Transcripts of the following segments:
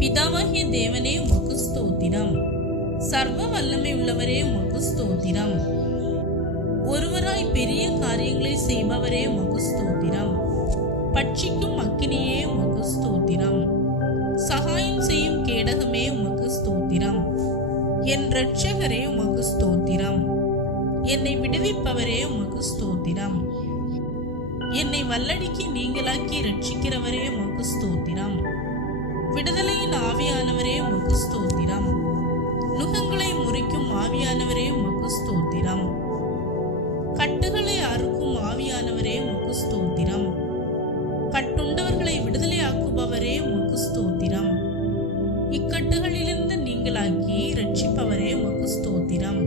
பிதாவாகிய தேவனே உமக்கு ஸ்தோத்திரம். சர்வ வல்லமை உள்ளவரே உமக்கு ஸ்தோத்திரம். ஒருவராய் பெரிய காரியங்களை செய்பவரே உமக்கு ஸ்தோத்திரம். பட்சிக்கும் அக்கினியே உமக்கு ஸ்தோத்திரம். சகாயம் செய்யும் கேடகமே உமக்கு ஸ்தோத்திரம். என் இரட்சகரே உமக்கு ஸ்தோத்திரம். என்னை விடுவிப்பவரே உமக்கு ஸ்தோத்திரம். என்னை வல்லடிக்கு நீங்களாக்கி ரட்சிக்கிறவரே உமக்கு ஸ்தோத்திரம். விடுதலையின் ஆவியானவரே உமக்கு ஸ்தோத்திரம். நுகங்களை முறிக்கும் ஆவியானவரே உமக்கு ஸ்தோத்திரம். கட்டுகளை அறுக்கும் ஆவியானவரே உமக்கு ஸ்தோத்திரம். கட்டுண்டவர்களை விடுதலை ஆக்குபவரே உமக்கு ஸ்தோத்திரம். இக்கட்டுகளிலிருந்து நீங்களாக்கி ரட்சிப்பவரே உமக்கு ஸ்தோத்திரம்.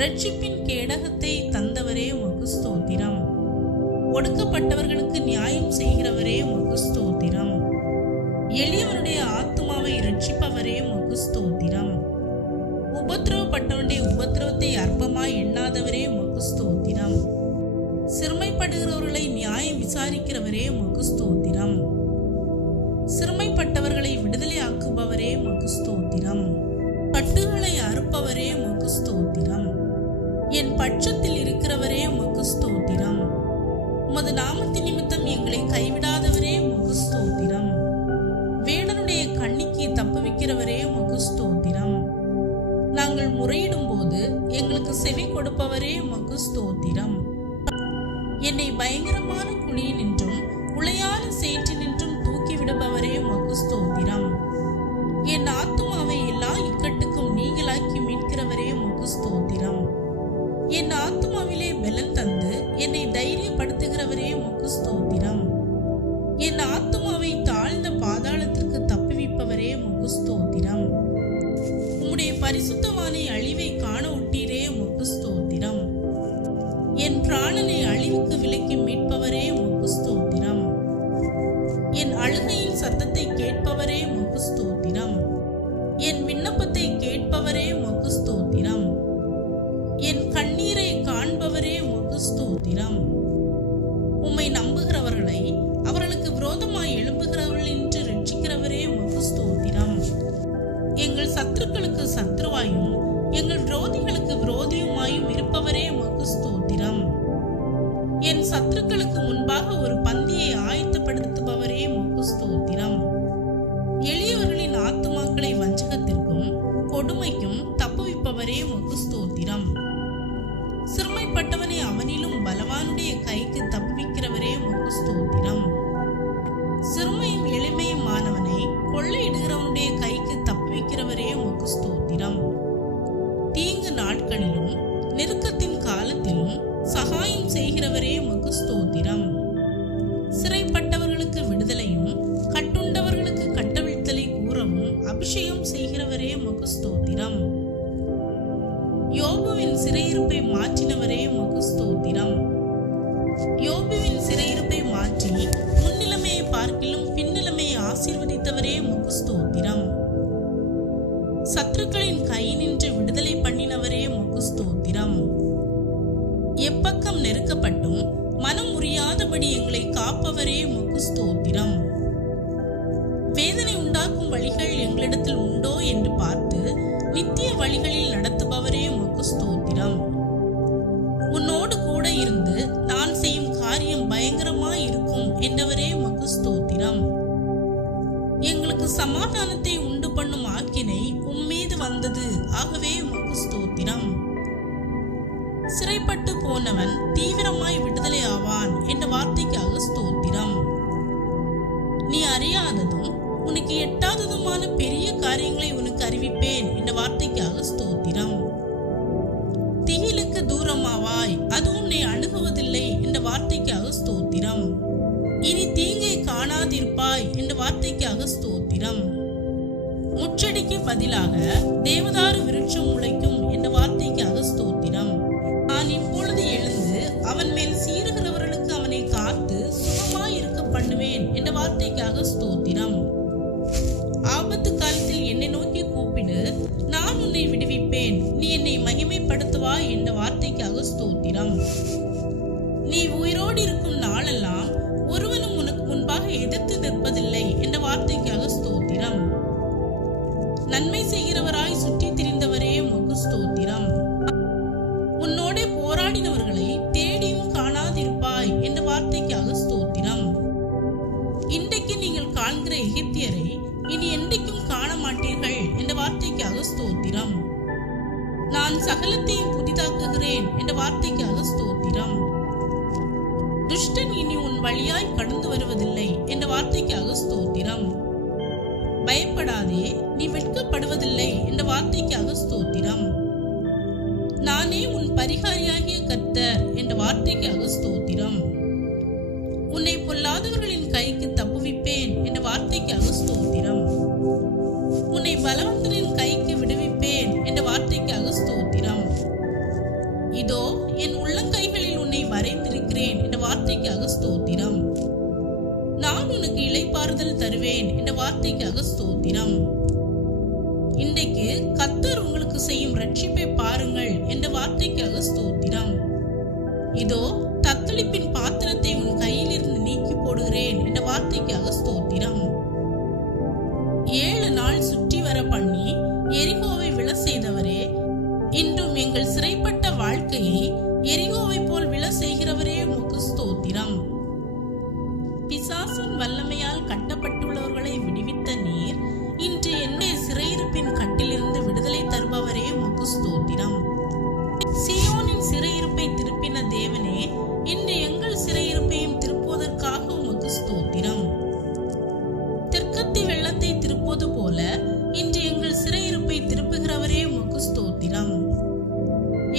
ரட்சிப்பின் கேடகத்தை தந்தவரே உமக்கு ஸ்தோத்திரம். ஒடுக்கப்பட்டவர்களுக்கு நியாயம் செய்கிறவரே உமக்கு ஸ்தோத்திரம். எளியவனுடைய ஆத்மாவை ரட்சிப்பவரே உமக்கு ஸ்தோத்திரம். உபத்திரவப்பட்டவனுடைய உபத்திரவத்தை அற்பமாய் எண்ணாதவரே உமக்கு ஸ்தோத்திரம். சிறுமைப்படுகிறவர்களை நியாயம் விசாரிக்கிறவரே உமக்கு ஸ்தோத்திரம். சிறுமைப்பட்டவர்களை விடுதலை ஆக்குபவரே உமக்கு ஸ்தோத்திரம். கட்டுகளை அறுப்பவரே உமக்கு ஸ்தோத்திரம். என் பட்சத்தில் இருக்கிறவரே உமக்கு ஸ்தோத்திரம். உமது நாமத்தின் நிமித்தம் எங்களை கைவிடாதவரே உமக்கு ஸ்தோத்திரம். வேடனுடைய கண்ணிக்கு தப்புவிக்கிறவரே உமக்கு ஸ்தோத்திரம். நாங்கள் முறையிடும் போது எங்களுக்கு செவி கொடுப்பவரே உமக்கு ஸ்தோத்திரம். என்னை பயங்கரமான குழியினின்றும் உளையான சேற்றினின்றும் தூக்கி விடுபவரே உமக்கு ஸ்தோத்திரம். என் ஆத்துமாவை எல்லா இக்கட்டுக்கும் நீங்களாக்கி மீட்கிறவரே உமக்கு ஸ்தோத்திரம். என் ஆத்துமாவிலே பலன் தந்து என்னை தைரியப்படுத்துகிறவரே உமக்கு ஸ்தோத்திரம். என் ஆத்துமாவை தாழ்ந்த பாதாளத்திற்கு தப்புவிப்பவரே உமக்கு ஸ்தோத்திரம். உம்முடைய பரிசுத்தவானை அழிவை காண ஒட்டீரே உமக்கு ஸ்தோத்திரம். என் பிராணனை அழிவுக்கு விலக்கி மீட்பவரே உமக்கு ஸ்தோத்திரம். என் அழுகையின் சத்தத்தை கேட்பவரே உமக்கு ஸ்தோத்திரம். என் விண்ணப்பத்தை கேட்பவரே உமக்கு ஸ்தோத்திரம். என் கண்ணீரை காண்பவரே உமக்கு ஸ்தோத்திரம். உம்மை நம்புகிறவர்களை அவர்களுக்கு விரோதமாய் எழும்புகிறவர்கள் என்று ரட்சிக்கிறவரே உமக்கு ஸ்தோத்திரம். எங்கள் சத்துருக்களுக்கு சத்துருவாயும் எங்கள் விரோதிகளுக்கு விரோதியுமாயும் இருப்பவரே உமக்கு ஸ்தோத்திரம். என் சத்துருக்களுக்கு முன்பாக ஒரு பந்தியை ஆயத்தப்படுத்துபவரே உமக்கு ஸ்தோத்திரம். எளியவர்களின் ஆத்துமாக்களை வஞ்சகத்திற்கும் கொடுமைக்கும் தப்புவிப்பவரே உமக்கு ஸ்தோத்திரம். சிறுமைப்பட்டவனை அவனிலும் பலவானுடைய கைக்கு தப்புவிக்கிறவரே உமக்கு ஸ்தோத்திரம். சிறுமையும் எளிமையும் ஆனவனை கொள்ளையிடுகிறவனுடைய கைக்கு தப்புவிக்கிறவரே உமக்கு ஸ்தோத்திரம். தீங்கு நாட்களிலும் நெருக்கத்தின் காலத்திலும் சகாயம் செய்கிறவரே உமக்கு ஸ்தோத்திரம். சிறைப்பட்டவர்களுக்கு விடுதலையும் கட்டுண்டவர்களுக்கு கட்டவிழ்த்தலை கூறவும் அபிஷேகம் செய்கிறவரே உமக்கு ஸ்தோத்திரம். யோபுவின் சிறையிருப்பை மாற்றினவரே உமக்கு ஸ்தோத்திரம். யோபுவின் சிறையிருப்பை மாற்றி முன்னிலைமையை பார்க்கிலும் பின்னிலைமையை ஆசீர்வதித்தவரே உமக்கு ஸ்தோத்திரம். சத்துருக்களின் கையினின்று விடுதலை பண்ணினவரே உமக்கு ஸ்தோத்திரம். எப்பக்கம் நெருக்கப்பட்டும் மனம் முறியாதபடி எங்களை காப்பவரே உமக்கு ஸ்தோத்திரம். வேதனை உண்டாக்கும் வழிகள் எங்களிடத்தில் உண்டோ என்று பார்த்து நித்திய வழிகளில் நடத்துபவரே உமக்கு ஸ்தோத்திரம். உன்னோடு கூட இருந்து நான் செய்யும் காரியம் பயங்கரமாய் இருக்கும் என்றவரே உமக்கு ஸ்தோத்திரம். எங்களுக்கு சமாதானத்தை உண்டு பண்ணும் ஆக்கினை உம்மீது வந்தது, ஆகவே உமக்கு ஸ்தோத்திரம். சிறைப்பட்டு போனவன் தீவிரமாய் விடுதலை ஆவான் என்ற வார்த்தைக்காக ஸ்தோத்திரம். நீ அறியாததும் உனக்கு எட்டாததுமான பெரிய காரியங்களை உனக்கு அறிவிப்பேன் என்ற வார்த்தைக்காக ஸ்தோத்திரம். திகிலுக்கு தூரமாவாய், அது உன்னை அணுகுவதில்லை என்ற வார்த்தைக்காக ஸ்தோத்திரம். இனி தீங்கை காணாதிருப்பாய் என்ற வார்த்தைக்காக ஸ்தோத்திரம். முச்செடிக்கு பதிலாக தேவதாரு விருட்சம் முளைக்கும் என்ற வார்த்தைக்காக ஸ்தோத்திரம். நான் இப்பொழுது எழுந்து அவன் மேல் சீறுகிறவர்களுக்கு அவனை காத்து சுகமாய் இருக்க பண்ணுவேன் என்ற வார்த்தைக்காக ஸ்தோத்திரம். ஆபத்து காலத்தில் என்னை நோக்கி கூப்பிடு, நான் உன்னை விடுவிப்பேன், நீ என்னை மகிமைப்படுத்துவா என்ற வார்த்தைக்காக ஸ்தோத்திரம். நீ உயிரோடு இருக்கும் நாளெல்லாம் ஒருவனும் உனக்கு முன்பாக எதிர்த்து நிற்பதில்லை என்ற வார்த்தைக்காக ஸ்தோத்திரம். ஸ்தோத்திரம். உன்னோட போராடினவர்களை தேடியும் காணாதிருப்பாய் என்ற வார்த்தைக்காக ஸ்தோத்திரம். இன்றைக்கு நீங்கள் காண்கிற எகிப்தியரை இனி என்றைக்கும் காண மாட்டீர்கள் என்ற வார்த்தைக்காக ஸ்தோத்திரம். நான் சகலத்தையும் புதிதாக்குகிறேன் என்ற வார்த்தைக்காக ஸ்தோத்திரம். துஷ்டன் இனி உன் வழியாய் கடந்து வருவதில்லை என்ற வார்த்தைக்காக ஸ்தோத்திரம். பயப்படாதே, நீ வெட்கப்படுவதில்லை என்ற வார்த்தைக்காக ஸ்தோத்திரம். நானே உன் பரிகாரியாகிய கர்த்தர் என்ற வார்த்தைக்காக ஸ்தோத்திரம். உன்னை பொல்லாதவர்களின் கைக்கு தப்புவிப்பேன் என்ற வார்த்தைக்காக ஸ்தோத்திரம். உன்னை பலவந்தரின் கைக்கு விடுவிப்பேன் என்ற வார்த்தைக்காக ஸ்தோத்திரம். இதோ என் உள்ளங்கைகளில் உன்னை வரைந்திருக்கிறேன் என்ற வார்த்தைக்காக ஸ்தோத்திரம். நான் உனக்கு இளைப்பாறுதல் தருவேன் என்ற வார்த்தைக்காக ஸ்தோத்திரம். இன்றைக்கு கர்த்தர் உங்களுக்கு செய்யும் ரட்சிப்பை பாருங்கள் என்ற வார்த்தைக்காக ஸ்தோத்திரம். இதோ தத்தளிப்பின் பாத்திரத்தை உன் கையிலிருந்து நீக்கி போடுகிறேன் என்ற வார்த்தைக்காக ஸ்தோத்திரம். 7 நாள் சுற்றி வர பண்ணி எரிகோவை விழ செய்தவரே, இன்றும் எங்கள் சிறைப்பட்ட வாழ்க்கையை எரிகோவை போல் விழ செய்கிறவரே உமக்கு ஸ்தோத்திரம். பிசாசின் வல்லமையால் கட்டப்பட்டுள்ளவர்களை விடுவித்த நீர், இன்று என்னுடைய சிறையிருப்பின் கட்டிலிருந்து விடுதலை தருபவரே உமக்கு ஸ்தோத்திரம். சீயோனின் சிறையிருப்பை திருப்பின தேவனே, இன்று எங்கள் சிறையிருப்பையும் திருப்புவதற்காக உமக்கு ஸ்தோத்திரம். தெற்கத்தி வெள்ளத்தை திருப்புவது போல இன்று எங்கள் சிறையிருப்பை திருப்புகிறவரே உமக்கு ஸ்தோத்திரம்.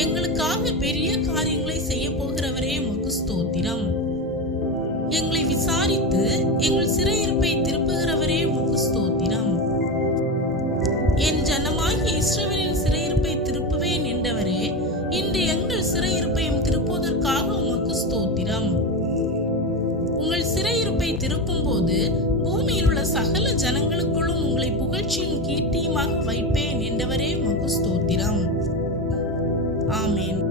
எங்களுக்காக பெரிய காரியங்களை செய்ய போகிறவரே உமக்கு ஸ்தோத்திரம். எங்களை விசாரித்து எங்கள் சிறையிருப்பை திருப்புகிறவரே உமக்கு ஸ்தோத்திரம். என் ஜனமாகிய இஸ்ரவேலின் சிறையிருப்பை திருப்புவேன் என்றவரே, இன்று எங்கள் சிறையிருப்பையும் திருப்புவதற்காக உமக்கு ஸ்தோத்திரம். உங்கள் சிறையிருப்பை திருப்பும் போது பூமியில் உள்ள சகல ஜனங்களுக்குள்ளும் உங்களை புகழ்ச்சியும் கீர்த்தியுமாக வைப்பேன் என்றவரே உமக்கு ஸ்தோத்திரம். ஆமென்.